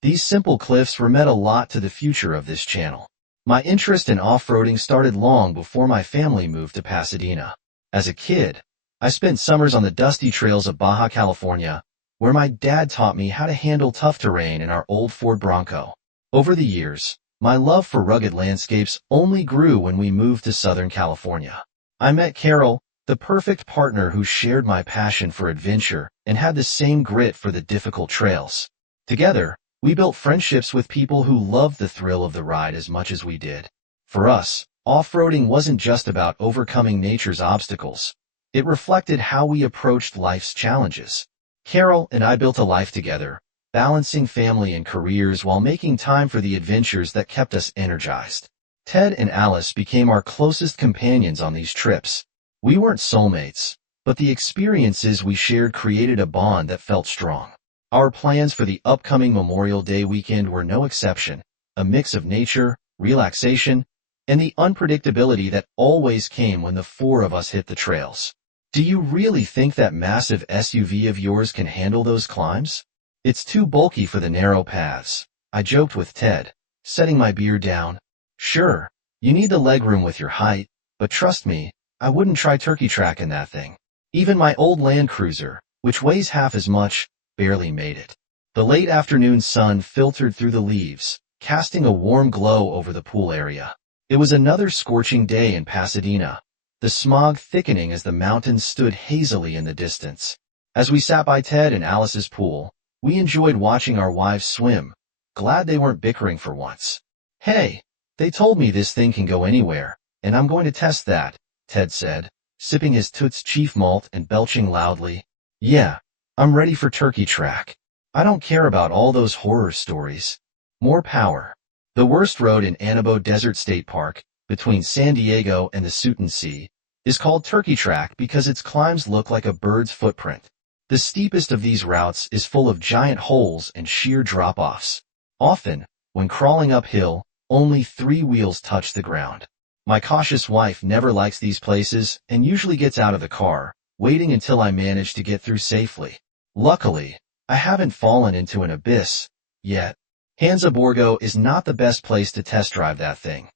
These simple cliffs were meant a lot to the future of this channel. My interest in off-roading started long before my family moved to Pasadena. As a kid, I spent summers on the dusty trails of Baja California, where my dad taught me how to handle tough terrain in our old Ford Bronco. Over the years, my love for rugged landscapes only grew when we moved to Southern California. I met Carol, the perfect partner who shared my passion for adventure and had the same grit for the difficult trails. Together, we built friendships with people who loved the thrill of the ride as much as we did. For us, off-roading wasn't just about overcoming nature's obstacles. It reflected how we approached life's challenges. Carol and I built a life together, balancing family and careers while making time for the adventures that kept us energized. Ted and Alice became our closest companions on these trips. We weren't soulmates, but the experiences we shared created a bond that felt strong. Our plans for the upcoming Memorial Day weekend were no exception, a mix of nature, relaxation, and the unpredictability that always came when the four of us hit the trails. Do you really think that massive SUV of yours can handle those climbs? It's too bulky for the narrow paths, I joked with Ted, setting my beer down. Sure, you need the legroom with your height, but trust me, I wouldn't try turkey track in that thing. Even my old Land Cruiser, which weighs half as much, barely made it. The late afternoon sun filtered through the leaves, casting a warm glow over the pool area. It was another scorching day in Pasadena, the smog thickening as the mountains stood hazily in the distance. As we sat by Ted and Alice's pool, we enjoyed watching our wives swim, glad they weren't bickering for once. Hey, they told me this thing can go anywhere, and I'm going to test that, Ted said, sipping his Toots Chief Malt and belching loudly. Yeah, I'm ready for turkey track. I don't care about all those horror stories. More power. The worst road in Anabo Desert State Park, between San Diego and the Suiton Sea, is called Turkey Track because its climbs look like a bird's footprint. The steepest of these routes is full of giant holes and sheer drop-offs. Often, when crawling uphill, only 3 wheels touch the ground. My cautious wife never likes these places and usually gets out of the car, waiting until I manage to get through safely. Luckily, I haven't fallen into an abyss yet. Hansaborgo is not the best place to test drive that thing.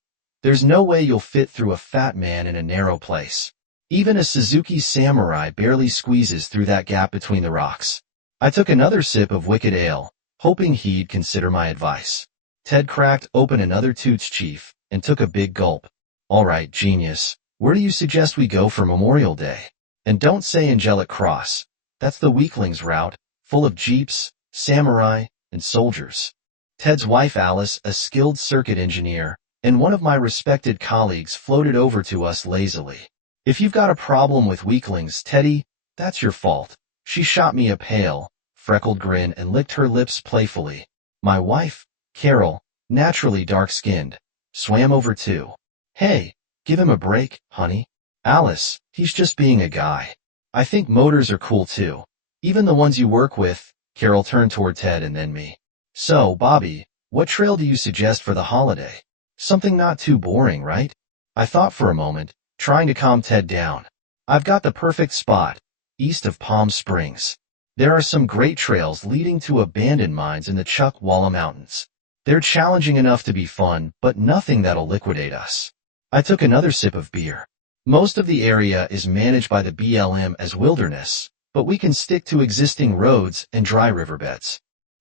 There's no way you'll fit through a fat man in a narrow place. Even a Suzuki Samurai barely squeezes through that gap between the rocks. I took another sip of wicked ale, hoping he'd consider my advice. Ted cracked open another Toots Chief and took a big gulp. All right, genius, where do you suggest we go for Memorial Day? And don't say Angelic Cross. That's the weaklings route, full of jeeps, samurai, and soldiers. Ted's wife Alice, a skilled circuit engineer, and one of my respected colleagues floated over to us lazily. If you've got a problem with weaklings, Teddy, that's your fault. She shot me a pale, freckled grin and licked her lips playfully. My wife, Carol, naturally dark-skinned, swam over too. Hey, give him a break, honey. Alice, he's just being a guy. I think motors are cool too. Even the ones you work with. Carol turned toward Ted and then me. So, Bobby, what trail do you suggest for the holiday? Something not too boring, right? I thought for a moment, trying to calm Ted down. I've got the perfect spot, east of Palm Springs. There are some great trails leading to abandoned mines in the Chuckwalla Mountains. They're challenging enough to be fun, but nothing that'll liquidate us. I took another sip of beer. Most of the area is managed by the BLM as wilderness, but we can stick to existing roads and dry riverbeds.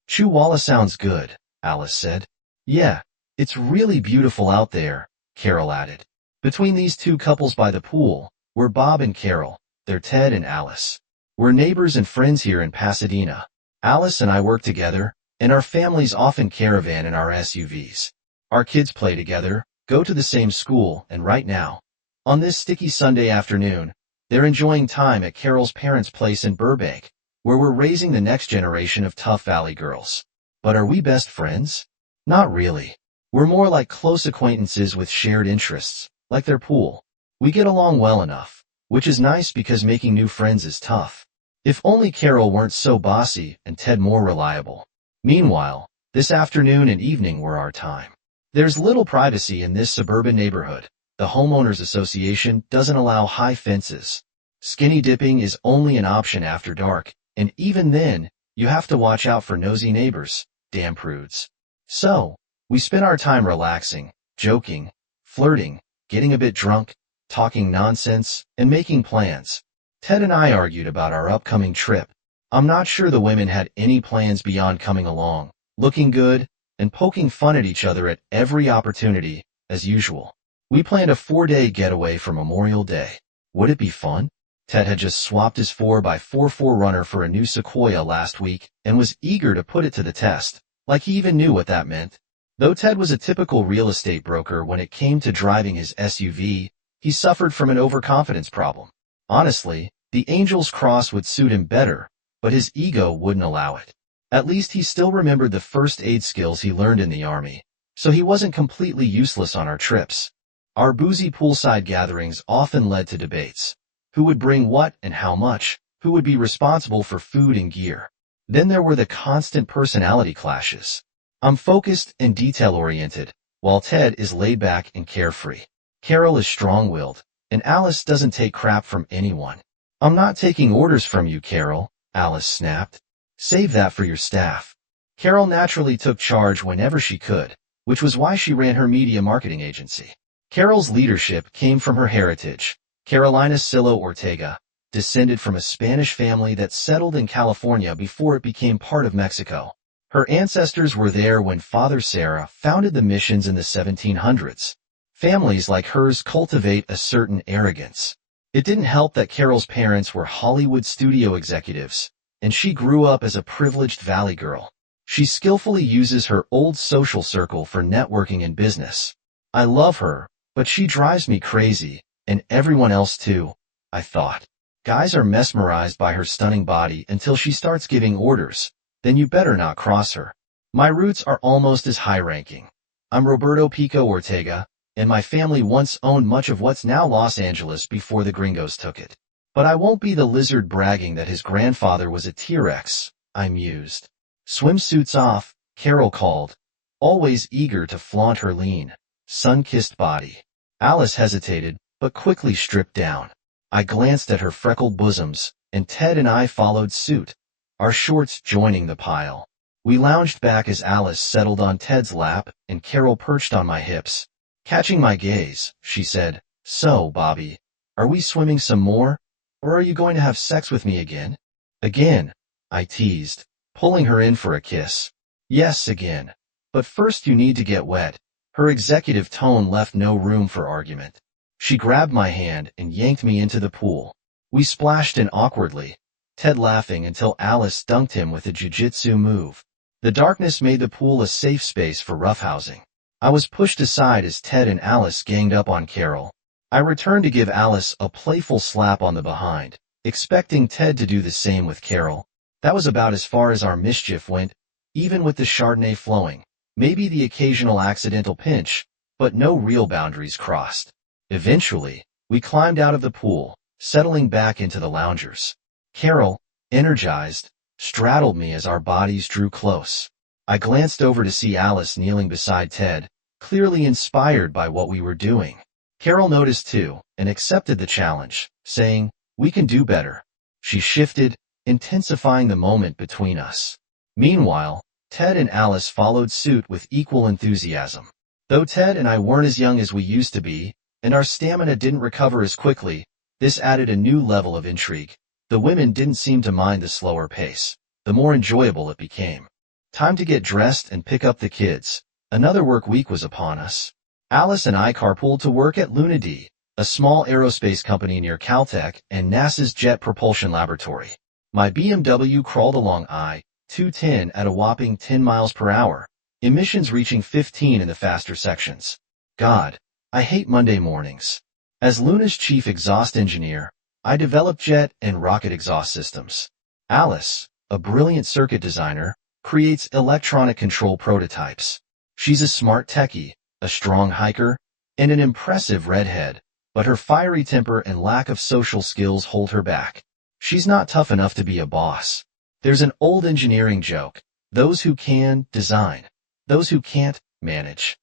Chuckwalla sounds good, Alice said. Yeah, it's really beautiful out there, Carol added. Between these two couples by the pool, were Bob and Carol, they're Ted and Alice. We're neighbors and friends here in Pasadena. Alice and I work together, and our families often caravan in our SUVs. Our kids play together, go to the same school, and right now, on this sticky Sunday afternoon, they're enjoying time at Carol's parents' place in Burbank, where we're raising the next generation of tough Valley girls. But are we best friends? Not really. We're more like close acquaintances with shared interests, like their pool. We get along well enough, which is nice because making new friends is tough. If only Carol weren't so bossy and Ted more reliable. Meanwhile, this afternoon and evening were our time. There's little privacy in this suburban neighborhood. The homeowners association doesn't allow high fences. Skinny dipping is only an option after dark, and even then, you have to watch out for nosy neighbors. damn prudes. So, we spent our time relaxing, joking, flirting, getting a bit drunk, talking nonsense, and making plans. Ted and I argued about our upcoming trip. I'm not sure the women had any plans beyond coming along, looking good, and poking fun at each other at every opportunity, as usual. We planned a 4-day getaway for Memorial Day. Would it be fun? Ted had just swapped his 4x4 4Runner for a new Sequoia last week and was eager to put it to the test, like he even knew what that meant. Though Ted was a typical real estate broker when it came to driving his SUV, he suffered from an overconfidence problem. Honestly, the Angel's Cross would suit him better, but his ego wouldn't allow it. At least he still remembered the first aid skills he learned in the Army, so he wasn't completely useless on our trips. Our boozy poolside gatherings often led to debates. Who would bring what and how much? Who would be responsible for food and gear? Then there were the constant personality clashes. I'm focused and detail-oriented, while Ted is laid-back and carefree. Carol is strong-willed, and Alice doesn't take crap from anyone. I'm not taking orders from you, Carol, Alice snapped. Save that for your staff. Carol naturally took charge whenever she could, which was why she ran her media marketing agency. Carol's leadership came from her heritage. Carolina Silo Ortega, descended from a Spanish family that settled in California before it became part of Mexico. Her ancestors were there when Father Sarah founded the missions in the 1700s. Families like hers cultivate a certain arrogance. It didn't help that Carol's parents were Hollywood studio executives, and she grew up as a privileged valley girl. She skillfully uses her old social circle for networking and business. I love her, but she drives me crazy, and everyone else too, I thought. Guys are mesmerized by her stunning body until she starts giving orders. Then you better not cross her. My roots are almost as high-ranking. I'm Roberto Pico Ortega, and my family once owned much of what's now Los Angeles before the gringos took it. But I won't be the lizard bragging that his grandfather was a T-Rex, I mused. Swimsuits off, Carol called, always eager to flaunt her lean, sun-kissed body. Alice hesitated, but quickly stripped down. I glanced at her freckled bosoms, and Ted and I followed suit, our shorts joining the pile. We lounged back as Alice settled on Ted's lap and Carol perched on my hips. Catching my gaze, she said, "So, Bobby, are we swimming some more, or are you going to have sex with me again?" "Again," I teased, pulling her in for a kiss. "Yes, again. But first you need to get wet." Her executive tone left no room for argument. She grabbed my hand and yanked me into the pool. We splashed in awkwardly, Ted laughing until Alice dunked him with a jiu-jitsu move. The darkness made the pool a safe space for roughhousing. I was pushed aside as Ted and Alice ganged up on Carol. I returned to give Alice a playful slap on the behind, expecting Ted to do the same with Carol. That was about as far as our mischief went, even with the Chardonnay flowing. Maybe the occasional accidental pinch, but no real boundaries crossed. Eventually, we climbed out of the pool, settling back into the loungers. Carol, energized, straddled me as our bodies drew close. I glanced over to see Alice kneeling beside Ted, clearly inspired by what we were doing. Carol noticed too, and accepted the challenge, saying, "We can do better." She shifted, intensifying the moment between us. Meanwhile, Ted and Alice followed suit with equal enthusiasm. Though Ted and I weren't as young as we used to be, and our stamina didn't recover as quickly, this added a new level of intrigue. The women didn't seem to mind the slower pace. The more enjoyable it became. Time to get dressed and pick up the kids. Another work week was upon us. Alice and I carpooled to work at Lunadee, a small aerospace company near Caltech and NASA's Jet Propulsion Laboratory. My BMW crawled along I-210 at a whopping 10 miles per hour, emissions reaching 15 in the faster sections. God, I hate Monday mornings. As Luna's chief exhaust engineer, I developed jet and rocket exhaust systems. Alice, a brilliant circuit designer, creates electronic control prototypes. She's a smart techie, a strong hiker, and an impressive redhead, but her fiery temper and lack of social skills hold her back. She's not tough enough to be a boss. There's an old engineering joke: those who can, design. Those who can't, manage.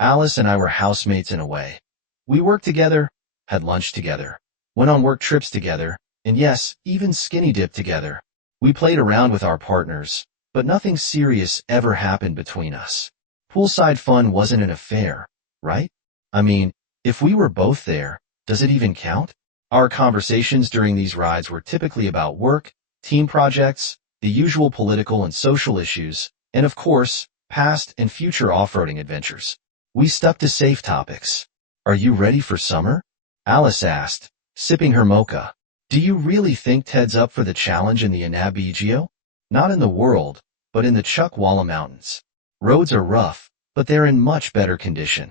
Alice and I were housemates in a way. We worked together, had lunch together, went on work trips together, and yes, even skinny dipped together. We played around with our partners, but nothing serious ever happened between us. Poolside fun wasn't an affair, right? I mean, if we were both there, does it even count? Our conversations during these rides were typically about work, team projects, the usual political and social issues, and of course, past and future off-roading adventures. We stuck to safe topics. Are you ready for summer? Alice asked, sipping her mocha. Do you really think Ted's up for the challenge in the Anabigio? Not in the world, but in the Chuckwalla Mountains. Roads are rough, but they're in much better condition.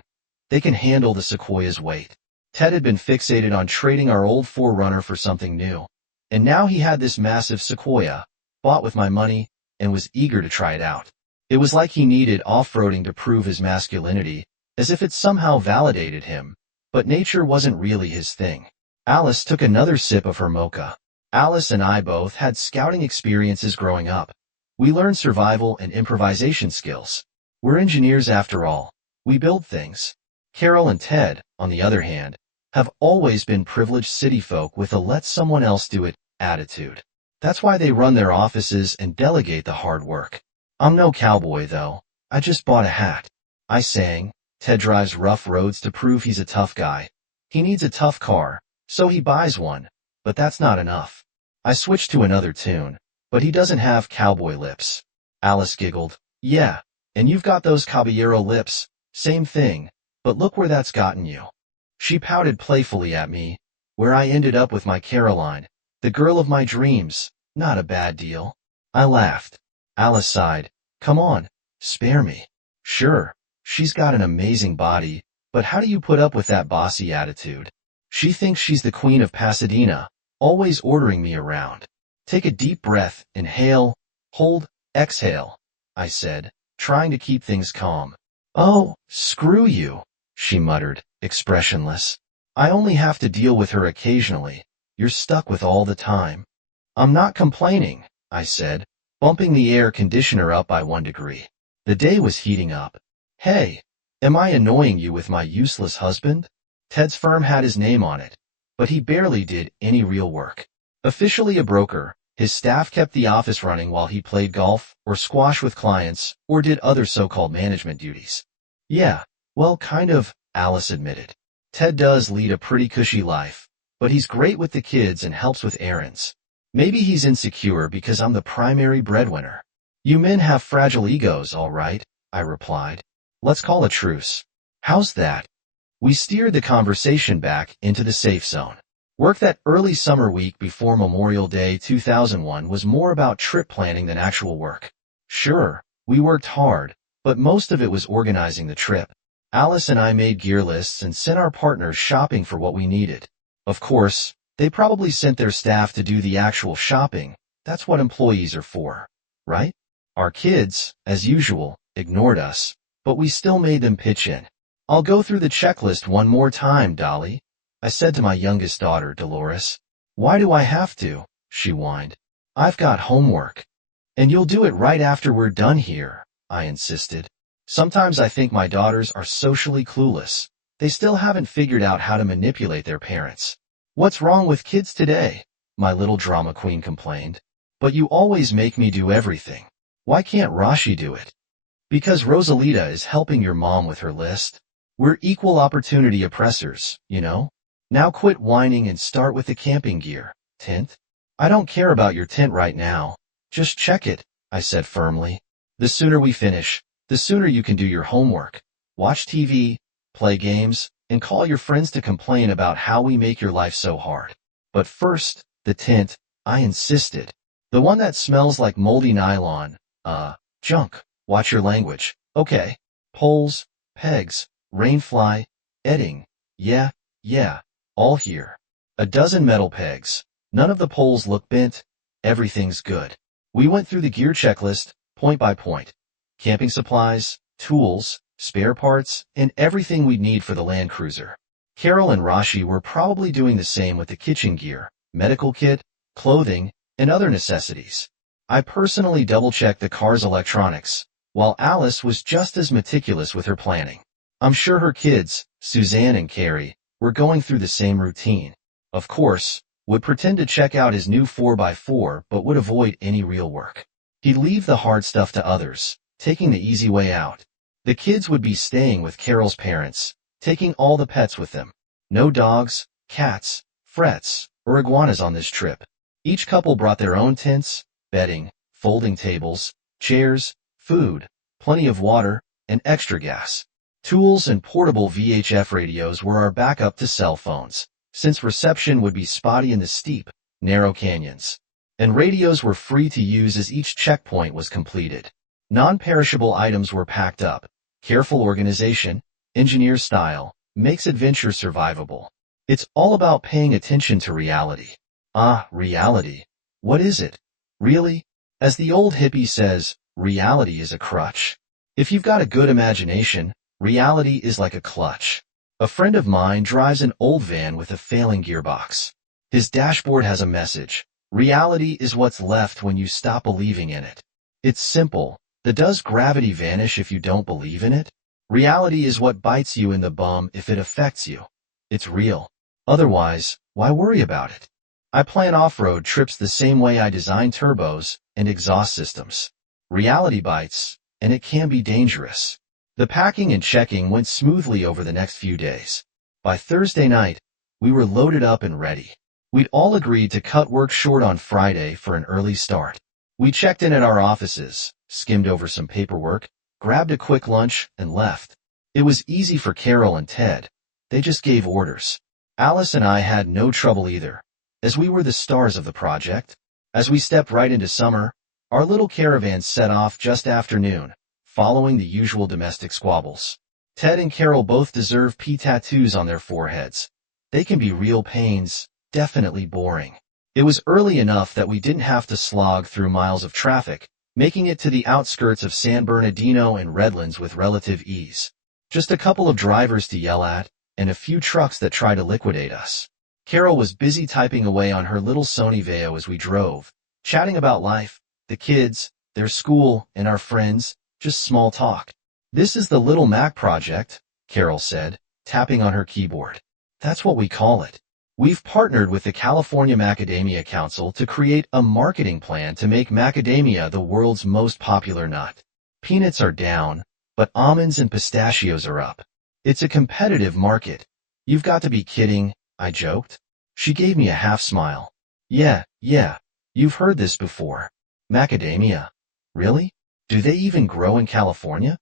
They can handle the Sequoia's weight. Ted had been fixated on trading our old 4Runner for something new, and now he had this massive Sequoia, bought with my money, and was eager to try it out. It was like he needed off-roading to prove his masculinity, as if it somehow validated him, but nature wasn't really his thing. Alice took another sip of her mocha. Alice and I both had scouting experiences growing up. We learned survival and improvisation skills. We're engineers after all. We build things. Carol and Ted, on the other hand, have always been privileged city folk with a let someone else do it attitude. That's why they run their offices and delegate the hard work. I'm no cowboy, though. I just bought a hat. I sang. Ted drives rough roads to prove he's a tough guy. He needs a tough car, so he buys one, but that's not enough. I switched to another tune, but he doesn't have cowboy lips. Alice giggled. Yeah, and you've got those caballero lips. Same thing, but look where that's gotten you. She pouted playfully at me, where I ended up with my Caroline, the girl of my dreams. Not a bad deal. I laughed. Alice sighed. Come on, spare me. Sure, she's got an amazing body, but how do you put up with that bossy attitude? She thinks she's the queen of Pasadena, always ordering me around. Take a deep breath, inhale, hold, exhale, I said, trying to keep things calm. Oh, screw you, she muttered, expressionless. I only have to deal with her occasionally. You're stuck with all the time. I'm not complaining, I said, bumping the air conditioner up by 1 degree. The day was heating up. Hey, am I annoying you with my useless husband? Ted's firm had his name on it, but he barely did any real work. Officially a broker, his staff kept the office running while he played golf, or squash with clients, or did other so-called management duties. Yeah, well, kind of, Alice admitted. Ted does lead a pretty cushy life, but he's great with the kids and helps with errands. Maybe he's insecure because I'm the primary breadwinner. You men have fragile egos, all right, I replied. Let's call a truce. How's that? We steered the conversation back into the safe zone. Work that early summer week before Memorial Day 2001 was more about trip planning than actual work. Sure, we worked hard, but most of it was organizing the trip. Alice and I made gear lists and sent our partners shopping for what we needed. Of course, they probably sent their staff to do the actual shopping. That's what employees are for, right? Our kids, as usual, ignored us, but we still made them pitch in. I'll go through the checklist one more time, Dolly, I said to my youngest daughter, Dolores. Why do I have to? She whined. I've got homework. And you'll do it right after we're done here, I insisted. Sometimes I think my daughters are socially clueless. They still haven't figured out how to manipulate their parents. What's wrong with kids today? My little drama queen complained. But you always make me do everything. Why can't Rashi do it? Because Rosalita is helping your mom with her list. We're equal opportunity oppressors, you know? Now quit whining and start with the camping gear. Tent? I don't care about your tent right now. Just check it, I said firmly. The sooner we finish, the sooner you can do your homework, watch TV, play games, and call your friends to complain about how we make your life so hard. But first, the tent, I insisted. The one that smells like moldy nylon. Junk. Watch your language. Okay. Poles, pegs, rainfly, edding. Yeah, all here. A dozen metal pegs. None of the poles look bent. Everything's good. We went through the gear checklist, point by point. Camping supplies, tools, spare parts, and everything we'd need for the Land Cruiser. Carol and Rashi were probably doing the same with the kitchen gear, medical kit, clothing, and other necessities. I personally double-checked the car's electronics, while Alice was just as meticulous with her planning. I'm sure her kids, Suzanne and Carrie, were going through the same routine. Of course, would pretend to check out his new 4x4 but would avoid any real work. He'd leave the hard stuff to others, taking the easy way out. The kids would be staying with Carol's parents, taking all the pets with them. No dogs, cats, frets, or iguanas on this trip. Each couple brought their own tents, bedding, folding tables, chairs, food, plenty of water, and extra gas. Tools and portable VHF radios were our backup to cell phones, since reception would be spotty in the steep, narrow canyons. And radios were free to use as each checkpoint was completed. Non-perishable items were packed up. Careful organization, engineer style, makes adventure survivable. It's all about paying attention to reality. Ah, reality. What is it? Really? As the old hippie says, reality is a crutch. If you've got a good imagination, reality is like a clutch. A friend of mine drives an old van with a failing gearbox. His dashboard has a message. Reality is what's left when you stop believing in it. It's simple. Does gravity vanish if you don't believe in it? Reality is what bites you in the bum if it affects you. It's real. Otherwise, why worry about it? I plan off-road trips the same way I design turbos and exhaust systems. Reality bites, and it can be dangerous. The packing and checking went smoothly over the next few days. By Thursday night, we were loaded up and ready. We'd all agreed to cut work short on Friday for an early start. We checked in at our offices, skimmed over some paperwork, grabbed a quick lunch, and left. It was easy for Carol and Ted. They just gave orders. Alice and I had no trouble either, as we were the stars of the project. As we stepped right into summer, our little caravan set off just after noon, following the usual domestic squabbles. Ted and Carol both deserve P tattoos on their foreheads. They can be real pains, definitely boring. It was early enough that we didn't have to slog through miles of traffic, making it to the outskirts of San Bernardino and Redlands with relative ease. Just a couple of drivers to yell at, and a few trucks that try to liquidate us. Carol was busy typing away on her little Sony Vaio as we drove, chatting about life, the kids, their school, and our friends, just small talk. This is the Little Mac project, Carol said, tapping on her keyboard. That's what we call it. We've partnered with the California Macadamia Council to create a marketing plan to make macadamia the world's most popular nut. Peanuts are down, but almonds and pistachios are up. It's a competitive market. You've got to be kidding, I joked. She gave me a half smile. Yeah, you've heard this before. Macadamia. Really? Do they even grow in California?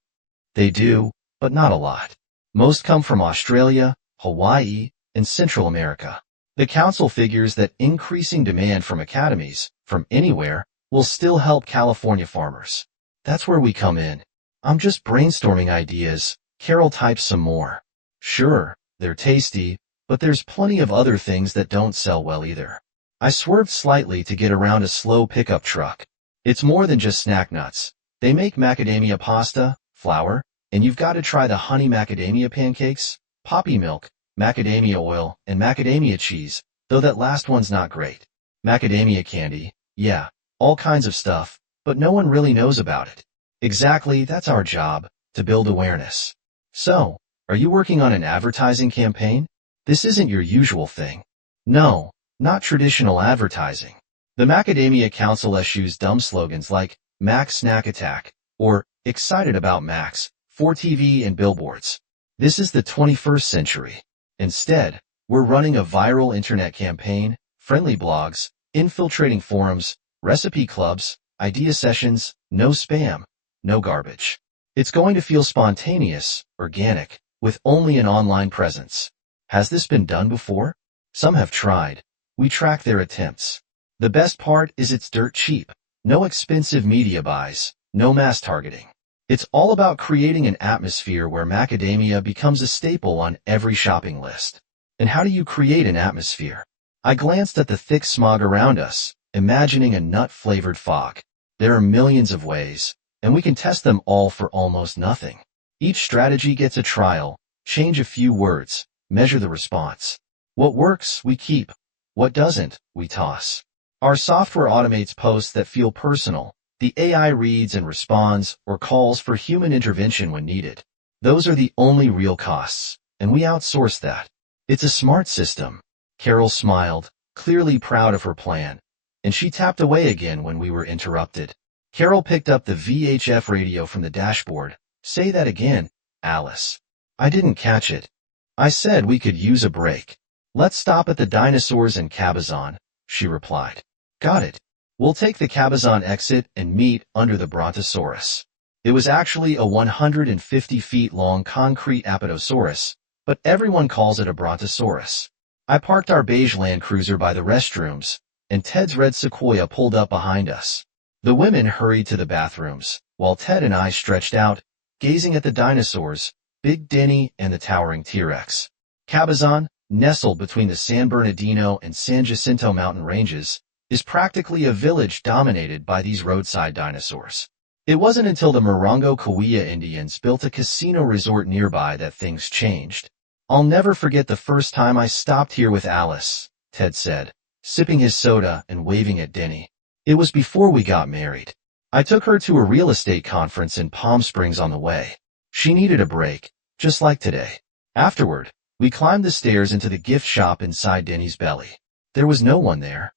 They do, but not a lot. Most come from Australia, Hawaii, and Central America. The council figures that increasing demand from academies, from anywhere, will still help California farmers. That's where we come in. I'm just brainstorming ideas. Carol types some more. Sure, they're tasty, but there's plenty of other things that don't sell well either. I swerved slightly to get around a slow pickup truck. It's more than just snack nuts. They make macadamia pasta, flour, and you've got to try the honey macadamia pancakes, poppy milk, macadamia oil, and macadamia cheese, though that last one's not great. Macadamia candy, yeah, all kinds of stuff, but no one really knows about it. Exactly, that's our job, to build awareness. So, are you working on an advertising campaign? This isn't your usual thing. No, not traditional advertising. The Macadamia Council eschews dumb slogans like Mac Snack Attack or Excited About Macs for TV and billboards. This is the 21st century. Instead, we're running a viral internet campaign, friendly blogs, infiltrating forums, recipe clubs, idea sessions, no spam, no garbage. It's going to feel spontaneous, organic, with only an online presence. Has this been done before? Some have tried. We track their attempts. The best part is it's dirt cheap. No expensive media buys, no mass targeting. It's all about creating an atmosphere where macadamia becomes a staple on every shopping list. And how do you create an atmosphere? I glanced at the thick smog around us, imagining a nut-flavored fog. There are millions of ways, and we can test them all for almost nothing. Each strategy gets a trial, change a few words, measure the response. What works, we keep. What doesn't, we toss. Our software automates posts that feel personal. The AI reads and responds or calls for human intervention when needed. Those are the only real costs, and we outsource that. It's a smart system. Carol smiled, clearly proud of her plan, and she tapped away again when we were interrupted. Carol picked up the VHF radio from the dashboard. Say that again, Alice. I didn't catch it. I said we could use a break. Let's stop at the dinosaurs and Cabazon, she replied. Got it. We'll take the Cabazon exit and meet under the Brontosaurus. It was actually a 150 feet long concrete apatosaurus, but everyone calls it a Brontosaurus. I parked our beige Land Cruiser by the restrooms, and Ted's red Sequoia pulled up behind us. The women hurried to the bathrooms, while Ted and I stretched out, gazing at the dinosaurs, Big Denny and the towering T-Rex. Cabazon, nestled between the San Bernardino and San Jacinto mountain ranges, is practically a village dominated by these roadside dinosaurs. It wasn't until the Morongo Cahuilla Indians built a casino resort nearby that things changed. I'll never forget the first time I stopped here with Alice, Ted said, sipping his soda and waving at Denny. It was before we got married. I took her to a real estate conference in Palm Springs on the way. She needed a break, just like today. Afterward, we climbed the stairs into the gift shop inside Denny's belly. There was no one there.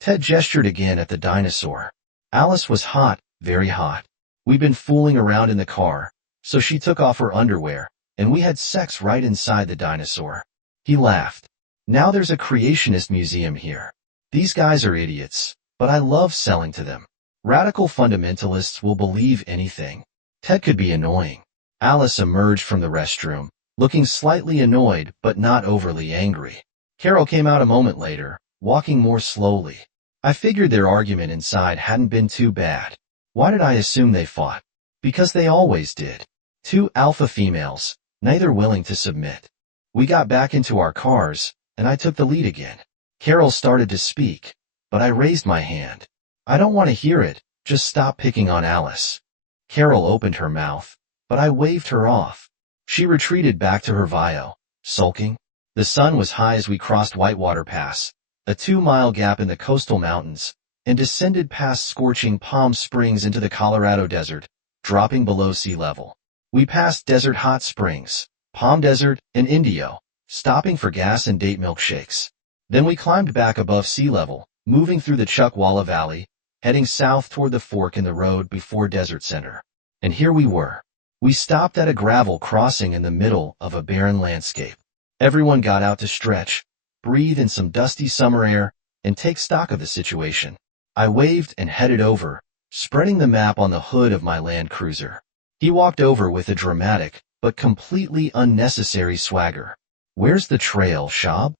Ted gestured again at the dinosaur. Alice was hot, very hot. We'd been fooling around in the car, so she took off her underwear, and we had sex right inside the dinosaur. He laughed. Now there's a creationist museum here. These guys are idiots, but I love selling to them. Radical fundamentalists will believe anything. Ted could be annoying. Alice emerged from the restroom, looking slightly annoyed but not overly angry. Carol came out a moment later, walking more slowly. I figured their argument inside hadn't been too bad. Why did I assume they fought? Because they always did. Two alpha females, neither willing to submit. We got back into our cars, and I took the lead again. Carol started to speak, but I raised my hand. I don't want to hear it, just stop picking on Alice. Carol opened her mouth, but I waved her off. She retreated back to her Vio, sulking. The sun was high as we crossed Whitewater Pass, a 2-mile gap in the coastal mountains, and descended past scorching Palm Springs into the Colorado Desert, dropping below sea level. We passed Desert Hot Springs, Palm Desert, and Indio, stopping for gas and date milkshakes. Then we climbed back above sea level, moving through the Chuckwalla Valley, heading south toward the fork in the road before Desert Center. And here we were. We stopped at a gravel crossing in the middle of a barren landscape. Everyone got out to stretch, breathe in some dusty summer air, and take stock of the situation. I waved and headed over, spreading the map on the hood of my Land Cruiser. He walked over with a dramatic, but completely unnecessary swagger. Where's the trail, Shab?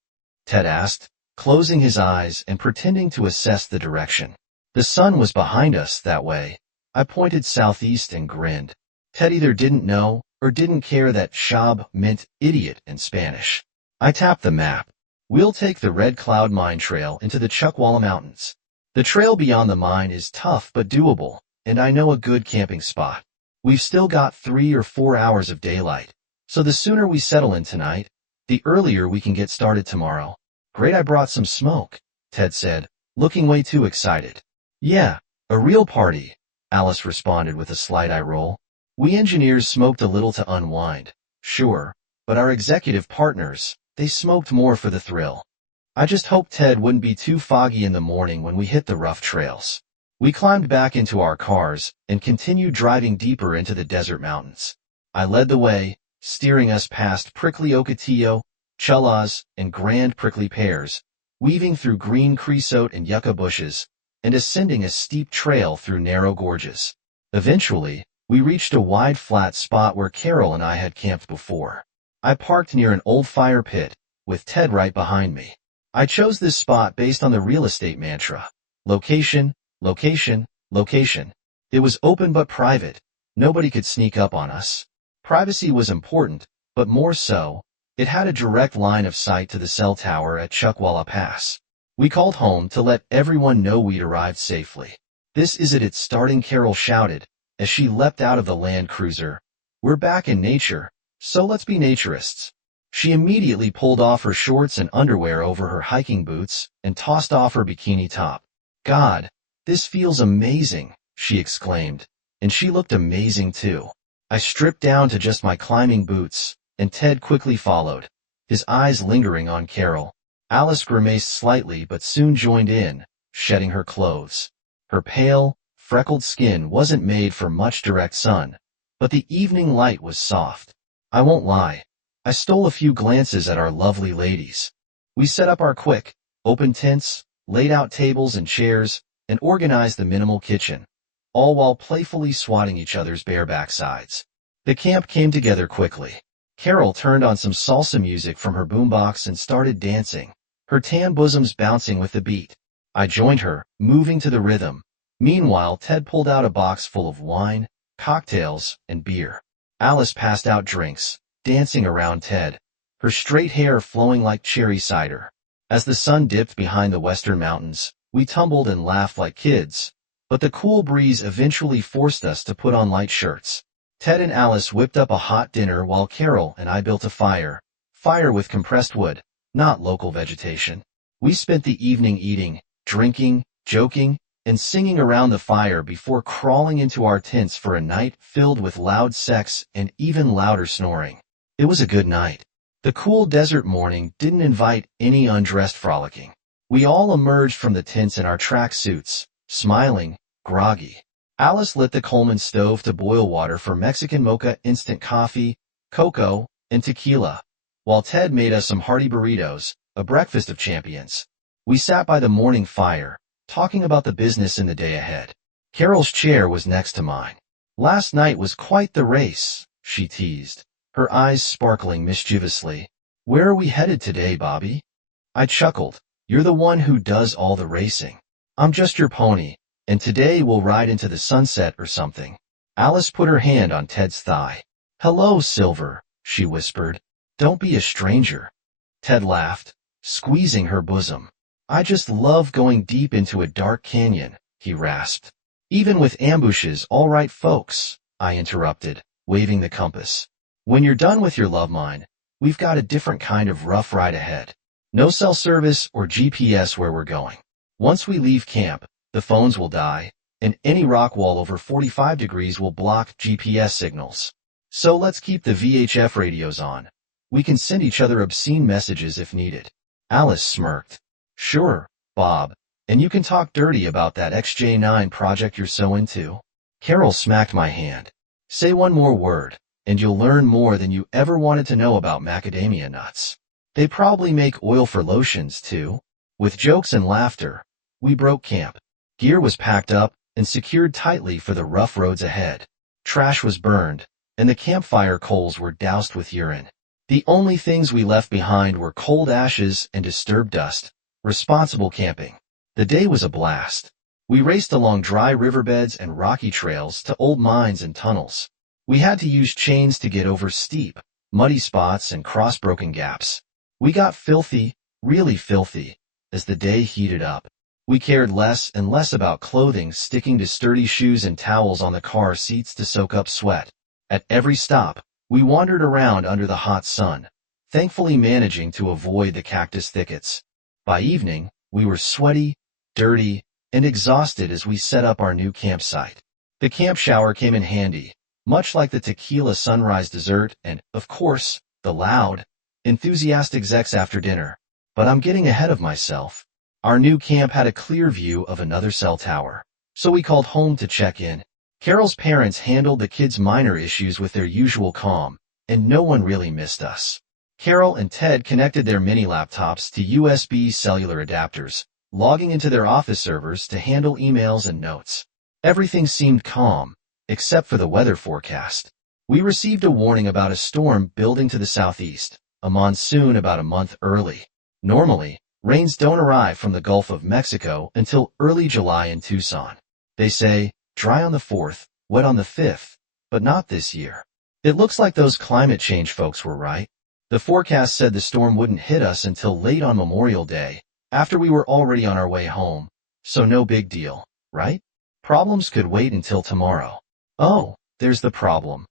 Ted asked, closing his eyes and pretending to assess the direction. The sun was behind us that way. I pointed southeast and grinned. Ted either didn't know or didn't care that Shab meant idiot in Spanish. I tapped the map. We'll take the Red Cloud Mine Trail into the Chuckwalla Mountains. The trail beyond the mine is tough but doable, and I know a good camping spot. We've still got 3 or 4 hours of daylight, so the sooner we settle in tonight, the earlier we can get started tomorrow. Great, I brought some smoke, Ted said, looking way too excited. Yeah, a real party, Alice responded with a slight eye roll. We engineers smoked a little to unwind, sure, but our executive partners, they smoked more for the thrill. I just hoped Ted wouldn't be too foggy in the morning when we hit the rough trails. We climbed back into our cars and continued driving deeper into the desert mountains. I led the way, steering us past prickly ocotillo, chullas, and grand prickly pears, weaving through green creosote and yucca bushes, and ascending a steep trail through narrow gorges. Eventually, we reached a wide flat spot where Carol and I had camped before. I parked near an old fire pit, with Ted right behind me. I chose this spot based on the real estate mantra: location, location, location. It was open but private. Nobody could sneak up on us. Privacy was important, but more so, it had a direct line of sight to the cell tower at Chuckwalla Pass. We called home to let everyone know we'd arrived safely. This is it, it's starting, Carol shouted, as she leapt out of the Land Cruiser. We're back in nature, so let's be naturists. She immediately pulled off her shorts and underwear over her hiking boots and tossed off her bikini top. God, this feels amazing, she exclaimed, and she looked amazing too. I stripped down to just my climbing boots, and Ted quickly followed, his eyes lingering on Carol. Alice grimaced slightly but soon joined in, shedding her clothes. Her pale, freckled skin wasn't made for much direct sun, but the evening light was soft. I won't lie, I stole a few glances at our lovely ladies. We set up our quick, open tents, laid out tables and chairs, and organized the minimal kitchen, all while playfully swatting each other's bare backsides. The camp came together quickly. Carol turned on some salsa music from her boombox and started dancing, her tan bosoms bouncing with the beat. I joined her, moving to the rhythm. Meanwhile, Ted pulled out a box full of wine, cocktails, and beer. Alice passed out drinks, dancing around Ted, her straight hair flowing like cherry cider. As the sun dipped behind the western mountains, we tumbled and laughed like kids, but the cool breeze eventually forced us to put on light shirts. Ted and Alice whipped up a hot dinner while Carol and I built a fire with compressed wood, not local vegetation. We spent the evening eating, drinking, joking, and singing around the fire before crawling into our tents for a night filled with loud sex and even louder snoring. It was a good night. The cool desert morning didn't invite any undressed frolicking. We all emerged from the tents in our track suits, smiling, groggy. Alice lit the Coleman stove to boil water for Mexican mocha instant coffee, cocoa, and tequila, while Ted made us some hearty burritos, a breakfast of champions. We sat by the morning fire, talking about the business in the day ahead. Carol's chair was next to mine. Last night was quite the race, she teased, her eyes sparkling mischievously. Where are we headed today, Bobby? I chuckled. You're the one who does all the racing. I'm just your pony, and today we'll ride into the sunset or something. Alice put her hand on Ted's thigh. Hello, Silver, she whispered. Don't be a stranger. Ted laughed, squeezing her bosom. I just love going deep into a dark canyon, he rasped. Even with ambushes, all right, folks, I interrupted, waving the compass. When you're done with your love mine, we've got a different kind of rough ride ahead. No cell service or GPS where we're going. Once we leave camp, the phones will die, and any rock wall over 45 degrees will block GPS signals. So let's keep the VHF radios on. We can send each other obscene messages if needed. Alice smirked. Sure, Bob, and you can talk dirty about that XJ9 project you're so into. Carol smacked my hand. Say one more word, and you'll learn more than you ever wanted to know about macadamia nuts. They probably make oil for lotions, too. With jokes and laughter, we broke camp. Gear was packed up and secured tightly for the rough roads ahead. Trash was burned, and the campfire coals were doused with urine. The only things we left behind were cold ashes and disturbed dust. Responsible camping. The day was a blast. We raced along dry riverbeds and rocky trails to old mines and tunnels. We had to use chains to get over steep, muddy spots and cross broken gaps. We got filthy, really filthy, as the day heated up. We cared less and less about clothing sticking to sturdy shoes and towels on the car seats to soak up sweat. At every stop, we wandered around under the hot sun, thankfully managing to avoid the cactus thickets. By evening, we were sweaty, dirty, and exhausted as we set up our new campsite. The camp shower came in handy, much like the tequila sunrise dessert and, of course, the loud, enthusiastic sex after dinner. But I'm getting ahead of myself. Our new camp had a clear view of another cell tower, so we called home to check in. Carol's parents handled the kids' minor issues with their usual calm, and no one really missed us. Carol and Ted connected their mini laptops to USB cellular adapters, logging into their office servers to handle emails and notes. Everything seemed calm, except for the weather forecast. We received a warning about a storm building to the southeast, a monsoon about a month early. Normally, rains don't arrive from the Gulf of Mexico until early July in Tucson. They say, dry on the 4th, wet on the 5th, but not this year. It looks like those climate change folks were right. The forecast said the storm wouldn't hit us until late on Memorial Day, after we were already on our way home, so no big deal, right? Problems could wait until tomorrow. Oh, there's the problem.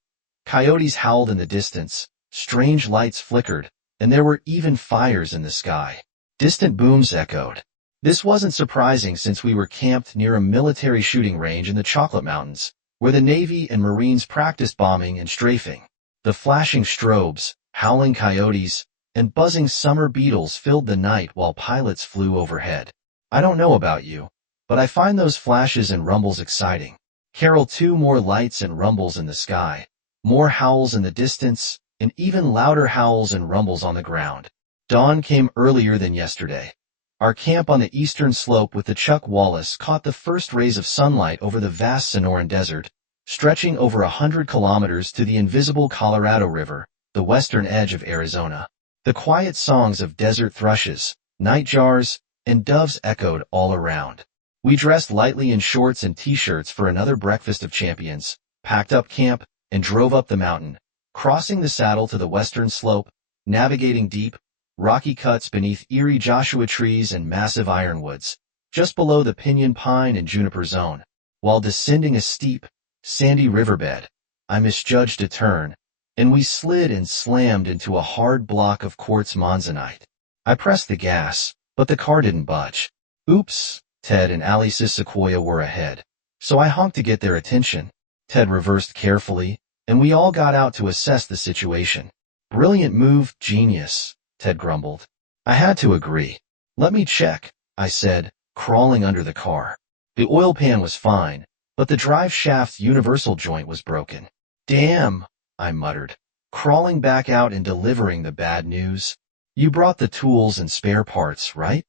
Coyotes howled in the distance, strange lights flickered, and there were even fires in the sky. Distant booms echoed. This wasn't surprising since we were camped near a military shooting range in the Chocolate Mountains, where the Navy and Marines practiced bombing and strafing. The flashing strobes, howling coyotes, and buzzing summer beetles filled the night while pilots flew overhead. I don't know about you, but I find those flashes and rumbles exciting. Carol, 2 more lights and rumbles in the sky, more howls in the distance, and even louder howls and rumbles on the ground. Dawn came earlier than yesterday. Our camp on the eastern slope with the Chuck Wallace caught the first rays of sunlight over the vast Sonoran Desert, stretching over 100 kilometers to the invisible Colorado River, the western edge of Arizona. The quiet songs of desert thrushes, nightjars, and doves echoed all around. We dressed lightly in shorts and t-shirts for another breakfast of champions, packed up camp, and drove up the mountain, crossing the saddle to the western slope, navigating deep, rocky cuts beneath eerie Joshua trees and massive ironwoods, just below the pinyon pine and juniper zone. While descending a steep, sandy riverbed, I misjudged a turn, and we slid and slammed into a hard block of quartz monzonite. I pressed the gas, but the car didn't budge. Oops, Ted and Alice's Sequoia were ahead, so I honked to get their attention. Ted reversed carefully, and we all got out to assess the situation. Brilliant move, genius, Ted grumbled. I had to agree. Let me check, I said, crawling under the car. The oil pan was fine, but the drive shaft's universal joint was broken. Damn, I muttered, crawling back out and delivering the bad news. You brought the tools and spare parts, right?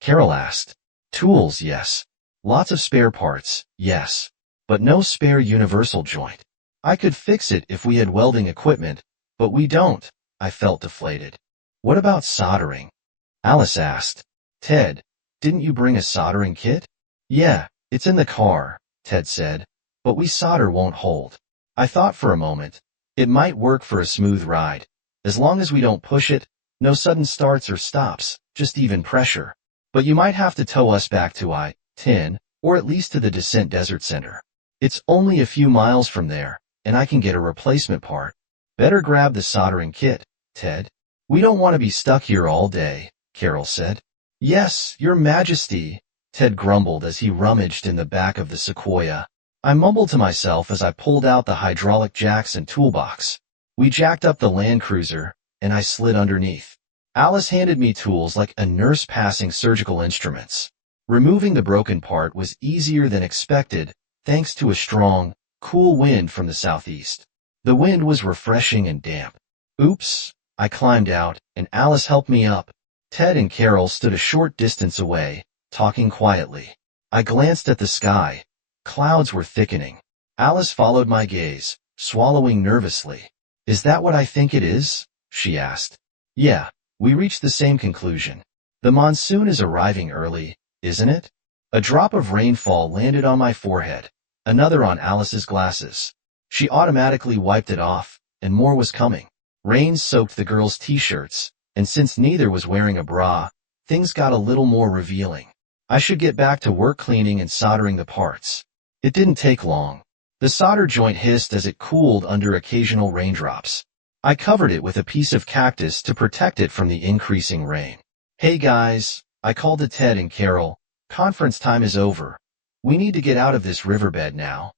Carol asked. Tools, yes. Lots of spare parts, yes. But no spare universal joint. I could fix it if we had welding equipment, but we don't. I felt deflated. What about soldering? Alice asked. Ted, didn't you bring a soldering kit? Yeah, it's in the car, Ted said, but we solder won't hold. I thought for a moment. It might work for a smooth ride. As long as we don't push it, no sudden starts or stops, just even pressure. But you might have to tow us back to I-10, or at least to the Descent Desert Center. It's only a few miles from there, and I can get a replacement part. Better grab the soldering kit, Ted. We don't want to be stuck here all day, Carol said. Yes, Your Majesty, Ted grumbled as he rummaged in the back of the Sequoia. I mumbled to myself as I pulled out the hydraulic jacks and toolbox. We jacked up the Land Cruiser, and I slid underneath. Alice handed me tools like a nurse passing surgical instruments. Removing the broken part was easier than expected, thanks to a strong, cool wind from the southeast. The wind was refreshing and damp. Oops, I climbed out, and Alice helped me up. Ted and Carol stood a short distance away, talking quietly. I glanced at the sky. Clouds were thickening. Alice followed my gaze, swallowing nervously. Is that what I think it is? She asked. Yeah, we reached the same conclusion. The monsoon is arriving early, isn't it? A drop of rainfall landed on my forehead, another on Alice's glasses. She automatically wiped it off, and more was coming. Rain soaked the girls' t-shirts, and since neither was wearing a bra, things got a little more revealing. I should get back to work cleaning and soldering the parts. It didn't take long. The solder joint hissed as it cooled under occasional raindrops. I covered it with a piece of cactus to protect it from the increasing rain. Hey guys, I called to Ted and Carol. Conference time is over. We need to get out of this riverbed now.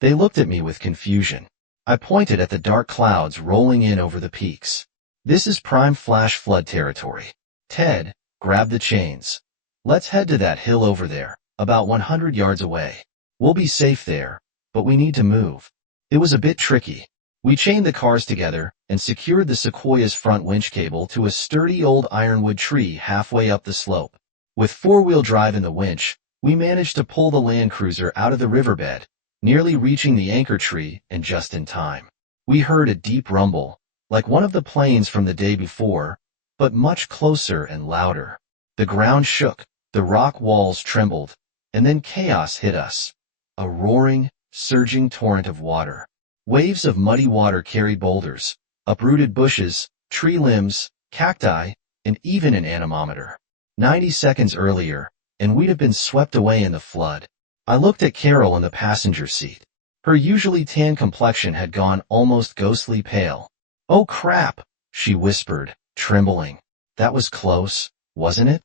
They looked at me with confusion. I pointed at the dark clouds rolling in over the peaks. This is prime flash flood territory. Ted, grab the chains. Let's head to that hill over there, about 100 yards away. We'll be safe there, but we need to move. It was a bit tricky. We chained the cars together and secured the Sequoia's front winch cable to a sturdy old ironwood tree halfway up the slope. With four-wheel drive in the winch, we managed to pull the Land Cruiser out of the riverbed, nearly reaching the anchor tree and just in time. We heard a deep rumble, like one of the planes from the day before, but much closer and louder. The ground shook, the rock walls trembled, and then chaos hit us. A roaring, surging torrent of water. Waves of muddy water carried boulders, uprooted bushes, tree limbs, cacti, and even an anemometer. 90 seconds earlier, and we'd have been swept away in the flood. I looked at Carol in the passenger seat. Her usually tan complexion had gone almost ghostly pale. Oh crap, she whispered, trembling. That was close, wasn't it?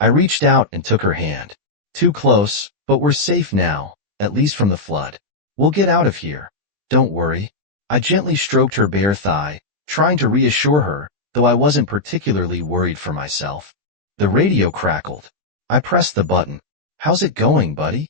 I reached out and took her hand. Too close, but we're safe now, at least from the flood. We'll get out of here. Don't worry. I gently stroked her bare thigh, trying to reassure her, though I wasn't particularly worried for myself. The radio crackled. I pressed the button. How's it going, buddy?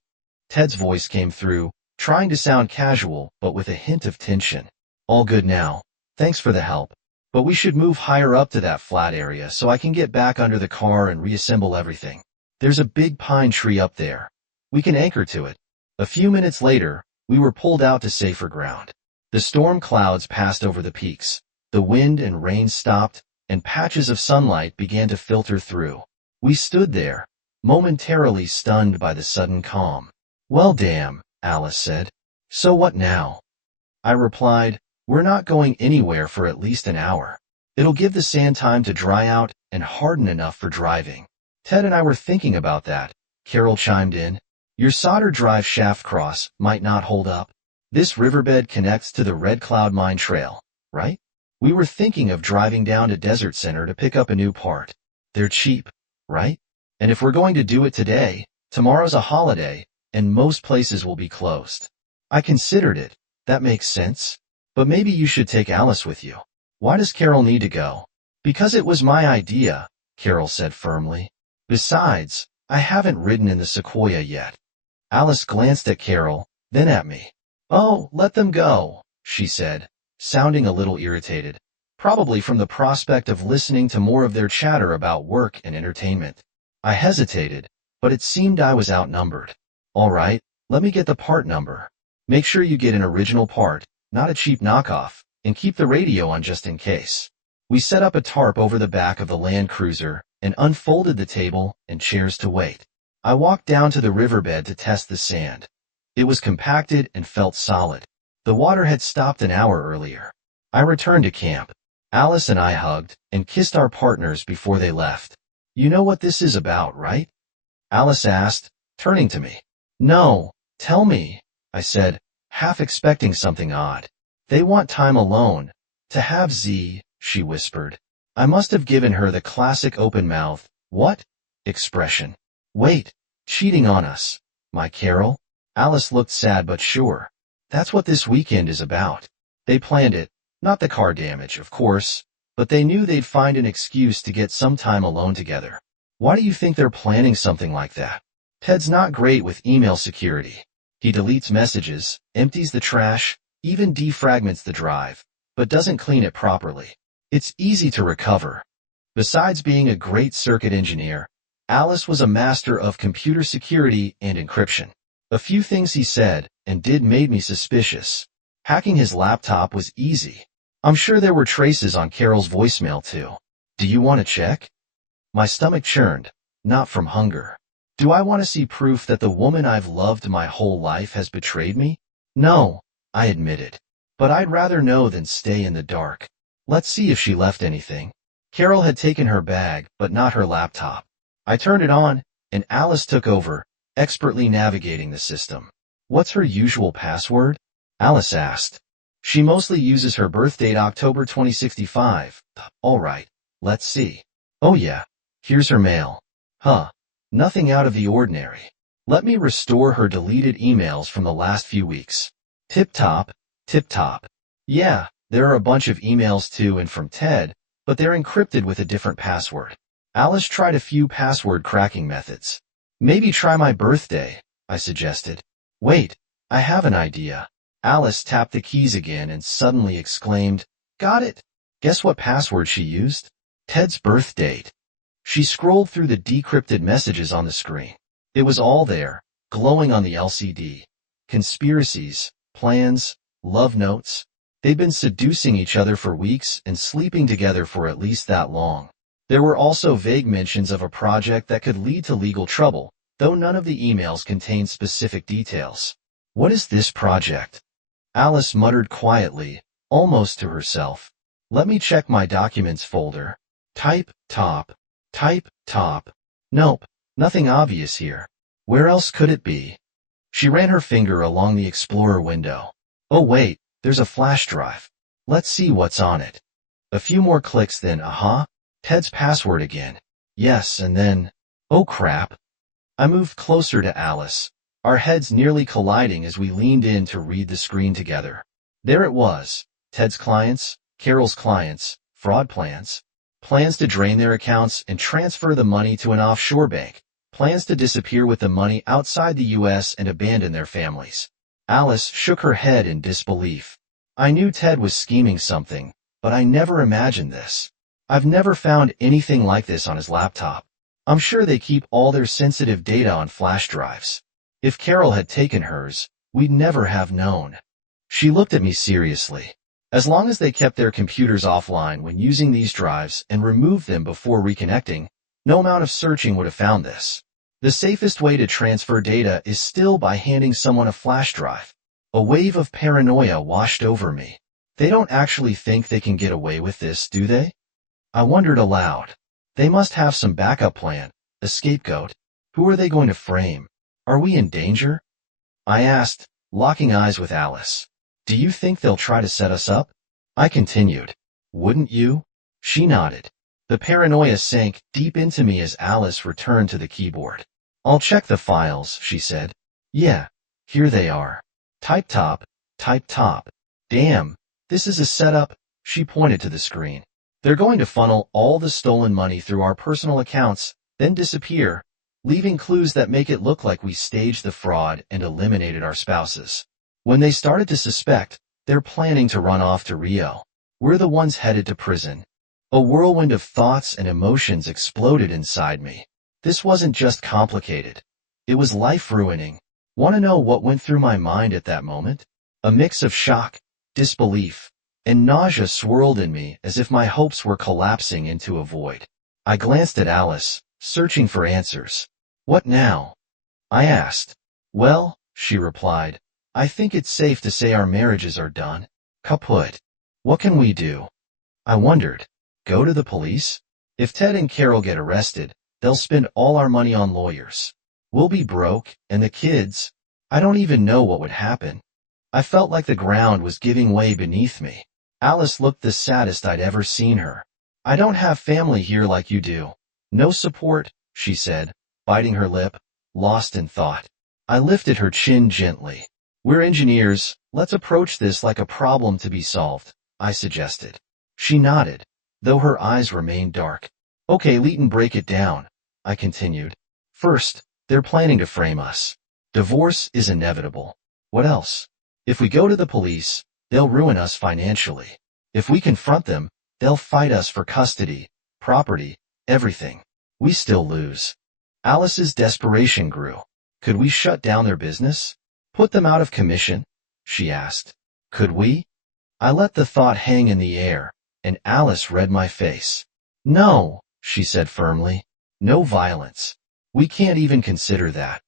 Ted's voice came through, trying to sound casual, but with a hint of tension. All good now. Thanks for the help. But we should move higher up to that flat area so I can get back under the car and reassemble everything. There's a big pine tree up there. We can anchor to it. A few minutes later, we were pulled out to safer ground. The storm clouds passed over the peaks. The wind and rain stopped, and patches of sunlight began to filter through. We stood there, momentarily stunned by the sudden calm. Well, damn, Alice said. So what now? I replied, we're not going anywhere for at least an hour. It'll give the sand time to dry out and harden enough for driving. Ted and I were thinking about that, Carol chimed in. Your solder drive shaft cross might not hold up. This riverbed connects to the Red Cloud Mine Trail, right? We were thinking of driving down to Desert Center to pick up a new part. They're cheap, right? And if we're going to do it today, tomorrow's a holiday, and most places will be closed. I considered it. That makes sense. But maybe you should take Alice with you. Why does Carol need to go? Because it was my idea, Carol said firmly. Besides, I haven't ridden in the Sequoia yet. Alice glanced at Carol, then at me. Oh, let them go, she said, sounding a little irritated, probably from the prospect of listening to more of their chatter about work and entertainment. I hesitated, but it seemed I was outnumbered. All right, let me get the part number. Make sure you get an original part, not a cheap knockoff, and keep the radio on just in case. We set up a tarp over the back of the Land Cruiser and unfolded the table and chairs to wait. I walked down to the riverbed to test the sand. It was compacted and felt solid. The water had stopped an hour earlier. I returned to camp. Alice and I hugged and kissed our partners before they left. You know what this is about, right? Alice asked, turning to me. No, tell me, I said, half expecting something odd. They want time alone. To have Z, she whispered. I must have given her the classic open mouth, what? Expression. Wait, cheating on us, my Carol? Alice looked sad but sure. That's what this weekend is about. They planned it, not the car damage, of course, but they knew they'd find an excuse to get some time alone together. Why do you think they're planning something like that? Ted's not great with email security. He deletes messages, empties the trash, even defragments the drive, but doesn't clean it properly. It's easy to recover. Besides being a great circuit engineer, Alice was a master of computer security and encryption. A few things he said and did made me suspicious. Hacking his laptop was easy. I'm sure there were traces on Carol's voicemail too. Do you want to check? My stomach churned, not from hunger. Do I want to see proof that the woman I've loved my whole life has betrayed me? No, I admitted. But I'd rather know than stay in the dark. Let's see if she left anything. Carol had taken her bag, but not her laptop. I turned it on, and Alice took over, expertly navigating the system. What's her usual password? Alice asked. She mostly uses her birthdate October 2065. All right, let's see. Oh yeah, here's her mail. Huh. Nothing out of the ordinary. Let me restore her deleted emails from the last few weeks. Tip-top, tip-top. Yeah, there are a bunch of emails too and from Ted, but they're encrypted with a different password. Alice tried a few password cracking methods. Maybe try my birthday, I suggested. Wait, I have an idea. Alice tapped the keys again and suddenly exclaimed, Got it! Guess what password she used? Ted's birth date. She scrolled through the decrypted messages on the screen. It was all there, glowing on the LCD. Conspiracies, plans, love notes. They'd been seducing each other for weeks and sleeping together for at least that long. There were also vague mentions of a project that could lead to legal trouble, though none of the emails contained specific details. What is this project? Alice muttered quietly, almost to herself. Let me check my documents folder. Type, top. Type, top. Nope, nothing obvious here. Where else could it be? She ran her finger along the Explorer window. Oh wait, there's a flash drive. Let's see what's on it. A few more clicks then, Ted's password again. Yes, and then, oh crap. I moved closer to Alice, our heads nearly colliding as we leaned in to read the screen together. There it was, Ted's clients, Carol's clients, fraud plans. Plans to drain their accounts and transfer the money to an offshore bank. plans to disappear with the money outside the U.S. and abandon their families. Alice shook her head in disbelief. I knew Ted was scheming something, but I never imagined this. I've never found anything like this on his laptop. I'm sure they keep all their sensitive data on flash drives. If Carol had taken hers, we'd never have known. She looked at me seriously. As long as they kept their computers offline when using these drives and removed them before reconnecting, no amount of searching would have found this. The safest way to transfer data is still by handing someone a flash drive. A wave of paranoia washed over me. They don't actually think they can get away with this, do they? I wondered aloud. They must have some backup plan, a scapegoat. Who are they going to frame? Are we in danger? I asked, locking eyes with Alice. Do you think they'll try to set us up? I continued. Wouldn't you? She nodded. The paranoia sank deep into me as Alice returned to the keyboard. I'll check the files, she said. Yeah, here they are. Type top. Damn, this is a setup, she pointed to the screen. They're going to funnel all the stolen money through our personal accounts, then disappear, leaving clues that make it look like we staged the fraud and eliminated our spouses. When they started to suspect, they're planning to run off to Rio. We're the ones headed to prison. A whirlwind of thoughts and emotions exploded inside me. This wasn't just complicated. It was life-ruining. Want to know what went through my mind at that moment? A mix of shock, disbelief, and nausea swirled in me as if my hopes were collapsing into a void. I glanced at Alice, searching for answers. What now? I asked. Well, she replied, I think it's safe to say our marriages are done. Kaput. What can we do? I wondered. Go to the police? If Ted and Carol get arrested, they'll spend all our money on lawyers. We'll be broke, and the kids. I don't even know what would happen. I felt like the ground was giving way beneath me. Alice looked the saddest I'd ever seen her. I don't have family here like you do. No support, she said, biting her lip, lost in thought. I lifted her chin gently. We're engineers, let's approach this like a problem to be solved, I suggested. She nodded, though her eyes remained dark. Okay, Leighton, break it down, I continued. First, they're planning to frame us. Divorce is inevitable. What else? If we go to the police, they'll ruin us financially. If we confront them, they'll fight us for custody, property, everything. We still lose. Alice's desperation grew. Could we shut down their business? Put them out of commission? She asked. Could we? I let the thought hang in the air, and Alice read my face. No, she said firmly. No violence. We can't even consider that.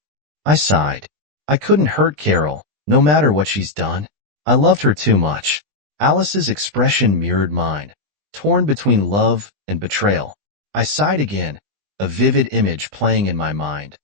I sighed. I couldn't hurt Carol, no matter what she's done. I loved her too much. Alice's expression mirrored mine, torn between love and betrayal. I sighed again, a vivid image playing in my mind.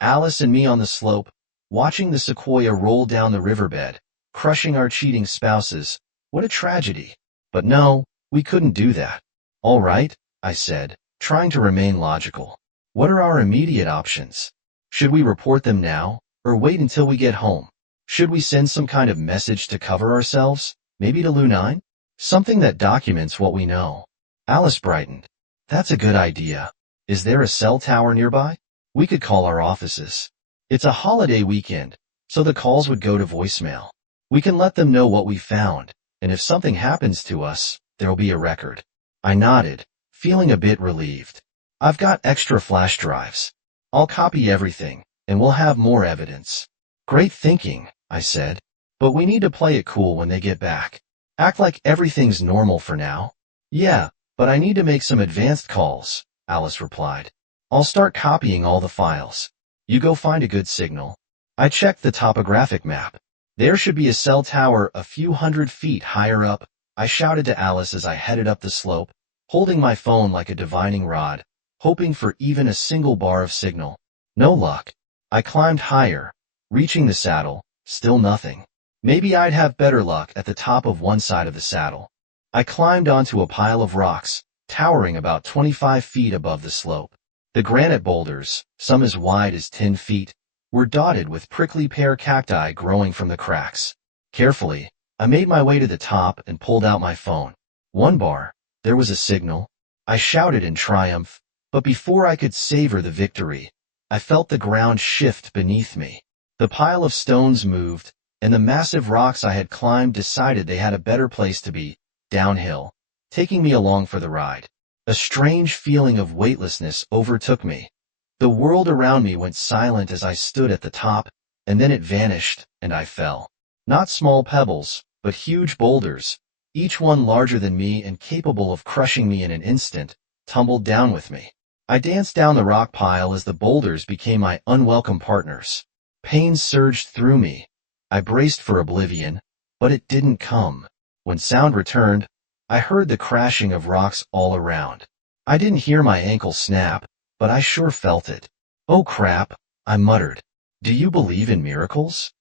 Alice and me on the slope, watching the sequoia roll down the riverbed, crushing our cheating spouses. What a tragedy. But no, we couldn't do that. All right, I said, trying to remain logical. What are our immediate options? Should we report them now, or wait until we get home? Should we send some kind of message to cover ourselves, maybe to Lu9? Something that documents what we know. Alice brightened. That's a good idea. Is there a cell tower nearby? We could call our offices. It's a holiday weekend, so the calls would go to voicemail. We can let them know what we found, and if something happens to us, there'll be a record. I nodded, feeling a bit relieved. I've got extra flash drives. I'll copy everything, and we'll have more evidence. Great thinking, I said. But we need to play it cool when they get back. Act like everything's normal for now. Yeah, but I need to make some advanced calls, Alice replied. I'll start copying all the files. You go find a good signal. I checked the topographic map. There should be a cell tower a few hundred feet higher up, I shouted to Alice as I headed up the slope, holding my phone like a divining rod, hoping for even a single bar of signal. No luck. I climbed higher, reaching the saddle, still nothing. Maybe I'd have better luck at the top of one side of the saddle. I climbed onto a pile of rocks, towering about 25 feet above the slope. The granite boulders, some as wide as 10 feet, were dotted with prickly pear cacti growing from the cracks. Carefully, I made my way to the top and pulled out my phone. One bar. There was a signal. I shouted in triumph, but before I could savor the victory, I felt the ground shift beneath me. The pile of stones moved, and the massive rocks I had climbed decided they had a better place to be, downhill, taking me along for the ride. A strange feeling of weightlessness overtook me. The world around me went silent as I stood at the top, and then it vanished, and I fell. Not small pebbles, but huge boulders, each one larger than me and capable of crushing me in an instant, tumbled down with me. I danced down the rock pile as the boulders became my unwelcome partners. Pain surged through me. I braced for oblivion, but it didn't come. When sound returned, I heard the crashing of rocks all around. I didn't hear my ankle snap, but I sure felt it. "Oh crap," I muttered. "Do you believe in miracles?"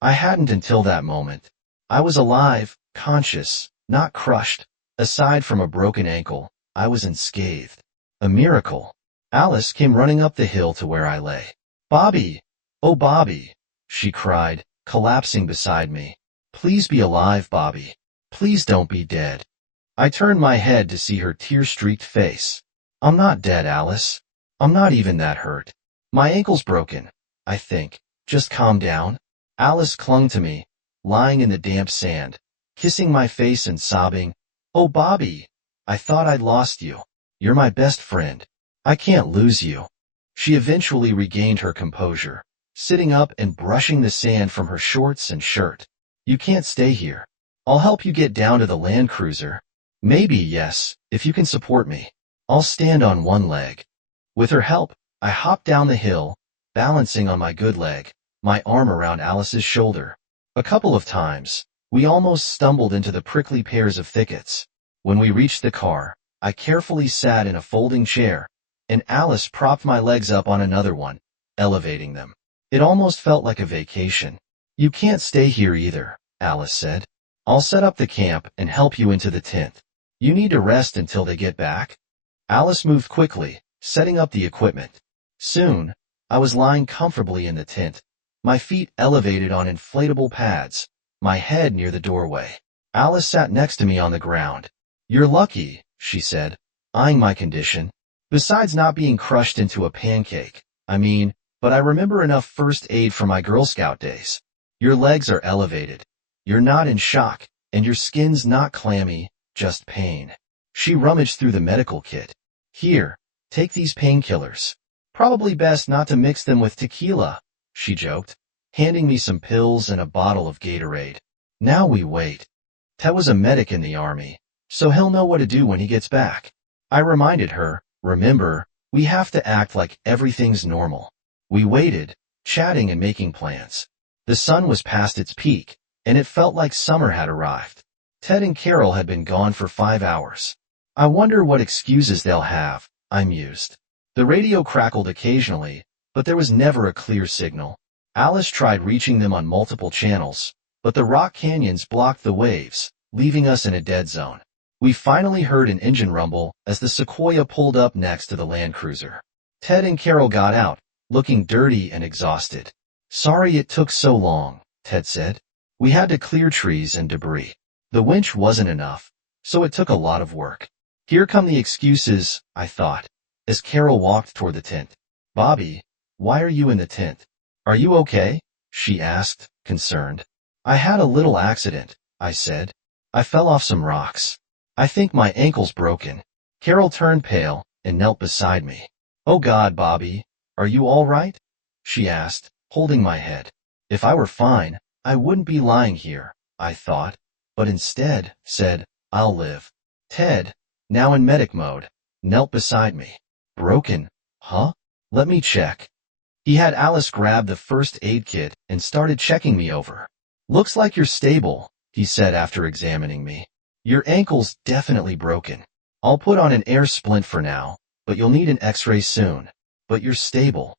I hadn't until that moment. I was alive, conscious, not crushed. Aside from a broken ankle, I was unscathed. A miracle. Alice came running up the hill to where I lay. "Bobby! Oh, Bobby!" she cried, collapsing beside me. "Please be alive, Bobby. Please don't be dead." I turned my head to see her tear-streaked face. "I'm not dead, Alice. I'm not even that hurt. My ankle's broken, I think. Just calm down." Alice clung to me, lying in the damp sand, kissing my face and sobbing, "Oh, Bobby, I thought I'd lost you. You're my best friend. I can't lose you." She eventually regained her composure, sitting up and brushing the sand from her shorts and shirt. "You can't stay here. I'll help you get down to the land cruiser. Maybe, yes, if you can support me. I'll stand on one leg." With her help, I hopped down the hill, balancing on my good leg, my arm around Alice's shoulder. A couple of times, we almost stumbled into the prickly pears of thickets. When we reached the car, I carefully sat in a folding chair, and Alice propped my legs up on another one, elevating them. It almost felt like a vacation. "You can't stay here either," Alice said. "I'll set up the camp and help you into the tent. You need to rest until they get back." Alice moved quickly, setting up the equipment. Soon, I was lying comfortably in the tent, my feet elevated on inflatable pads, my head near the doorway. Alice sat next to me on the ground. "You're lucky," she said, eyeing my condition. "Besides not being crushed into a pancake, but I remember enough first aid from my Girl Scout days. Your legs are elevated. You're not in shock, and your skin's not clammy, just pain." She rummaged through the medical kit. "Here, take these painkillers. Probably best not to mix them with tequila," she joked, handing me some pills and a bottle of Gatorade. "Now we wait. Ted was a medic in the army, so he'll know what to do when he gets back." I reminded her, "Remember, we have to act like everything's normal." We waited, chatting and making plans. The sun was past its peak, and it felt like summer had arrived. Ted and Carol had been gone for 5 hours. "I wonder what excuses they'll have," I mused. The radio crackled occasionally, but there was never a clear signal. Alice tried reaching them on multiple channels, but the rock canyons blocked the waves, leaving us in a dead zone. We finally heard an engine rumble as the Sequoia pulled up next to the Land Cruiser. Ted and Carol got out, looking dirty and exhausted. "Sorry it took so long," Ted said. "We had to clear trees and debris. The winch wasn't enough, so it took a lot of work." Here come the excuses, I thought, as Carol walked toward the tent. "Bobby, why are you in the tent? Are you okay?" she asked, concerned. "I had a little accident," I said. "I fell off some rocks. I think my ankle's broken." Carol turned pale and knelt beside me. "Oh God, Bobby, are you all right?" she asked, holding my head. If I were fine, I wouldn't be lying here, I thought, but instead said, "I'll live." Ted, now in medic mode, knelt beside me. "Broken, huh? Let me check." He had Alice grab the first aid kit and started checking me over. "Looks like you're stable," he said after examining me. "Your ankle's definitely broken. I'll put on an air splint for now, but you'll need an x-ray soon. But you're stable."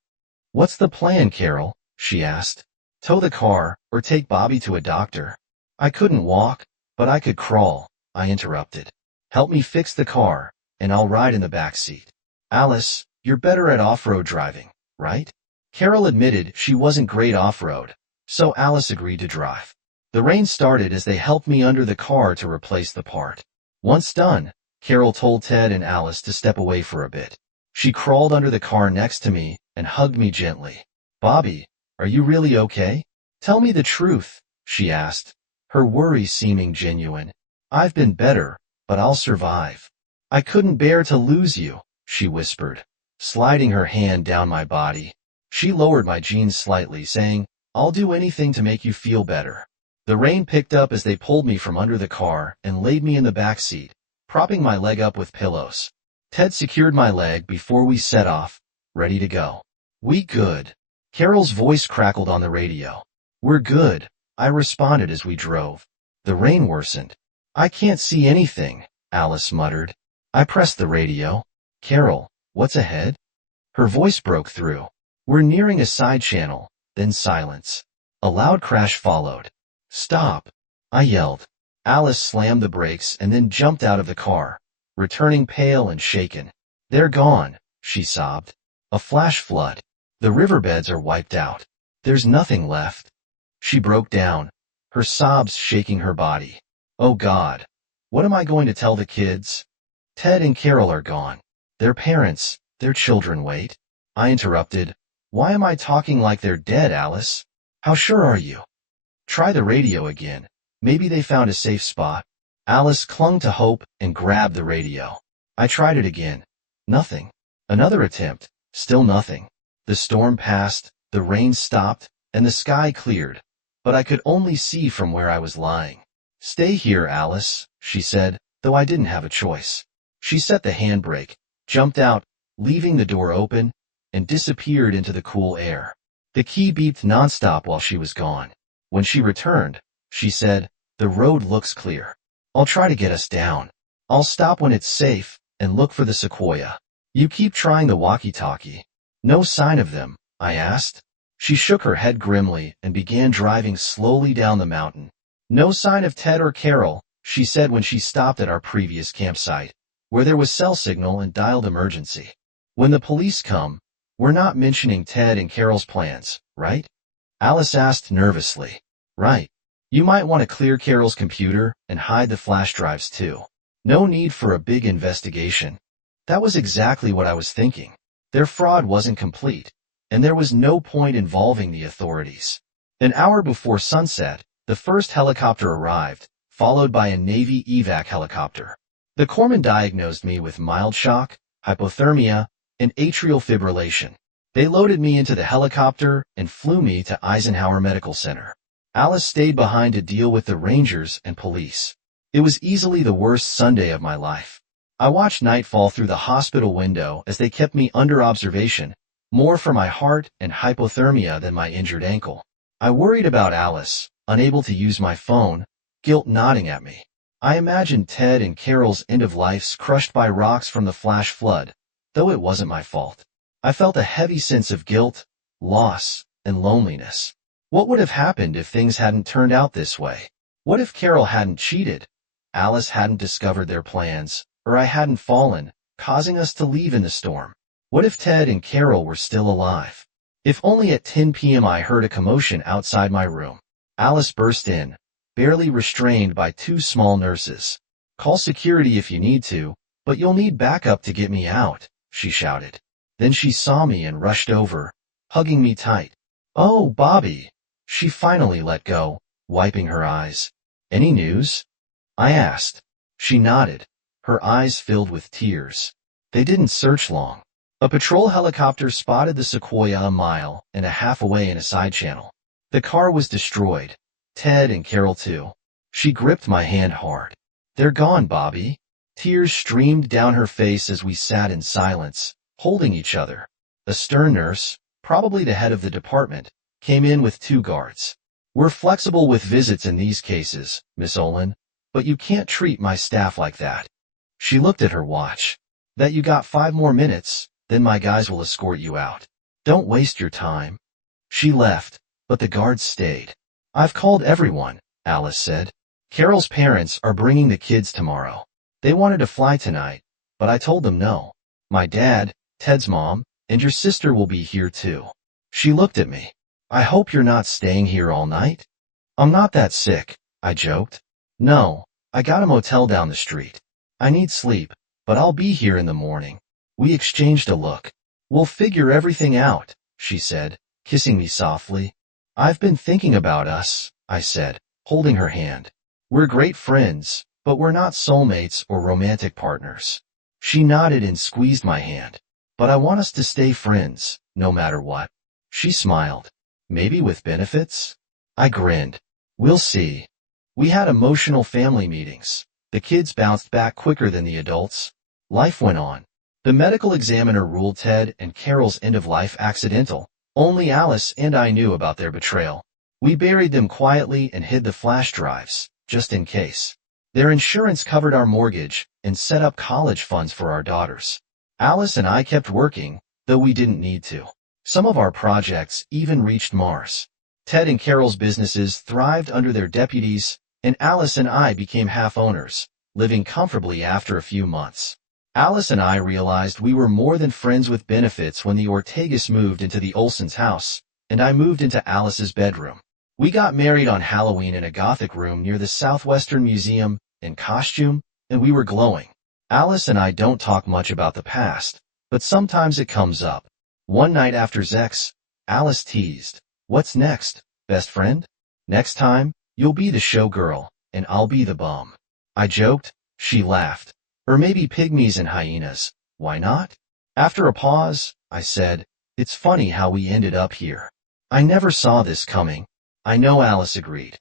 "What's the plan, Carol?" she asked. "Tow the car, or take Bobby to a doctor?" "I couldn't walk, but I could crawl," I interrupted. "Help me fix the car, and I'll ride in the back seat." "Alice, you're better at off-road driving, right?" Carol admitted she wasn't great off-road, so Alice agreed to drive. The rain started as they helped me under the car to replace the part. Once done, Carol told Ted and Alice to step away for a bit. She crawled under the car next to me and hugged me gently. Bobby, are you really okay? Tell me the truth, she asked, her worry seeming genuine. I've been better, but I'll survive. I couldn't bear to lose you, she whispered, sliding her hand down my body. She lowered my jeans slightly, saying, I'll do anything to make you feel better. The rain picked up as they pulled me from under the car and laid me in the back seat, propping my leg up with pillows. Ted secured my leg before we set off, ready to go. We good. Carol's voice crackled on the radio. We're good, I responded as we drove. The rain worsened. I can't see anything, Alice muttered. I pressed the radio. Carol, what's ahead? Her voice broke through. We're nearing a side channel, then silence. A loud crash followed. Stop, I yelled. Alice slammed the brakes and then jumped out of the car, returning pale and shaken. They're gone, she sobbed. A flash flood. The riverbeds are wiped out. There's nothing left. She broke down, her sobs shaking her body. Oh God, what am I going to tell the kids? Ted and Carol are gone. Their parents, their children wait. I interrupted. Why am I talking like they're dead, Alice? How sure are you? Try the radio again. Maybe they found a safe spot. Alice clung to hope and grabbed the radio. I tried it again. Nothing. Another attempt. Still nothing. The storm passed, the rain stopped, and the sky cleared, but I could only see from where I was lying. Stay here, Alice, she said, though I didn't have a choice. She set the handbrake, jumped out, leaving the door open, and disappeared into the cool air. The key beeped nonstop while she was gone. When she returned, she said, the road looks clear. I'll try to get us down. I'll stop when it's safe and look for the sequoia. You keep trying the walkie-talkie. No sign of them, I asked. She shook her head grimly and began driving slowly down the mountain. No sign of Ted or Carol, she said when she stopped at our previous campsite, where there was cell signal and dialed emergency. When the police come, we're not mentioning Ted and Carol's plans, right? Alice asked nervously. Right. You might want to clear Carol's computer and hide the flash drives too. No need for a big investigation. That was exactly what I was thinking. Their fraud wasn't complete, and there was no point involving the authorities. An hour before sunset, the first helicopter arrived, followed by a Navy evac helicopter. The corpsman diagnosed me with mild shock, hypothermia, and atrial fibrillation. They loaded me into the helicopter and flew me to Eisenhower Medical Center. Alice stayed behind to deal with the Rangers and police. It was easily the worst Sunday of my life. I watched night fall through the hospital window as they kept me under observation, more for my heart and hypothermia than my injured ankle. I worried about Alice, unable to use my phone, guilt gnawing at me. I imagined Ted and Carol's end-of-lives crushed by rocks from the flash flood, though it wasn't my fault. I felt a heavy sense of guilt, loss, and loneliness. What would have happened if things hadn't turned out this way? What if Carol hadn't cheated? Alice hadn't discovered their plans, or I hadn't fallen, causing us to leave in the storm? What if Ted and Carol were still alive? If only at 10 p.m. I heard a commotion outside my room. Alice burst in, barely restrained by two small nurses. Call security if you need to, but you'll need backup to get me out, she shouted. Then she saw me and rushed over, hugging me tight. Oh, Bobby. She finally let go, wiping her eyes. Any news? I asked. She nodded, her eyes filled with tears. They didn't search long. A patrol helicopter spotted the sequoia a mile and a half away in a side channel. The car was destroyed. Ted and Carol too. She gripped my hand hard. They're gone, Bobby. Tears streamed down her face as we sat in silence, holding each other. A stern nurse, probably the head of the department, came in with two guards. We're flexible with visits in these cases, Miss Olin, but you can't treat my staff like that. She looked at her watch. That you got 5 more minutes, then my guys will escort you out. Don't waste your time. She left, but the guards stayed. I've called everyone, Alice said. Carol's parents are bringing the kids tomorrow. They wanted to fly tonight, but I told them no. My dad, Ted's mom, and your sister will be here too. She looked at me. I hope you're not staying here all night. I'm not that sick, I joked. No, I got a motel down the street. I need sleep, but I'll be here in the morning. We exchanged a look. "We'll figure everything out," she said, kissing me softly. "I've been thinking about us," I said, holding her hand. "We're great friends, but we're not soulmates or romantic partners." She nodded and squeezed my hand. "But I want us to stay friends, no matter what." She smiled. "Maybe with benefits?" I grinned. "We'll see." We had emotional family meetings. The kids bounced back quicker than the adults. Life went on. The medical examiner ruled Ted and Carol's end-of-life accidental. Only Alice and I knew about their betrayal. We buried them quietly and hid the flash drives, just in case. Their insurance covered our mortgage and set up college funds for our daughters. Alice and I kept working, though we didn't need to. Some of our projects even reached Mars. Ted and Carol's businesses thrived under their deputies, and Alice and I became half-owners, living comfortably after a few months. Alice and I realized we were more than friends with benefits when the Ortegas moved into the Olsons' house, and I moved into Alice's bedroom. We got married on Halloween in a Gothic room near the Southwestern Museum, in costume, and we were glowing. Alice and I don't talk much about the past, but sometimes it comes up. One night after Zex, Alice teased, "What's next, best friend? Next time, you'll be the showgirl, and I'll be the bum." I joked. She laughed. "Or maybe pygmies and hyenas. Why not?" After a pause, I said, "It's funny how we ended up here. I never saw this coming." "I know," Alice agreed.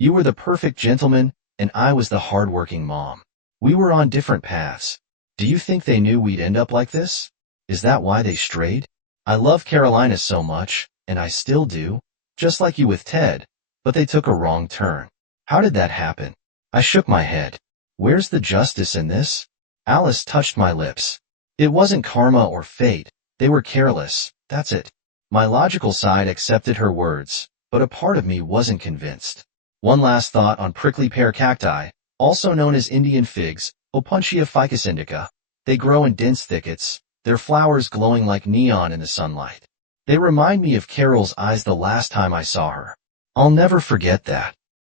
"You were the perfect gentleman, and I was the hard-working mom. We were on different paths. Do you think they knew we'd end up like this? Is that why they strayed?" "I love Carolina so much, and I still do, just like you with Ted, but they took a wrong turn." "How did that happen?" I shook my head. "Where's the justice in this?" Alice touched my lips. "It wasn't karma or fate. They were careless, that's it." My logical side accepted her words, but a part of me wasn't convinced. One last thought on prickly pear cacti, also known as Indian figs, Opuntia ficus indica. They grow in dense thickets, their flowers glowing like neon in the sunlight. They remind me of Carol's eyes the last time I saw her. I'll never forget that.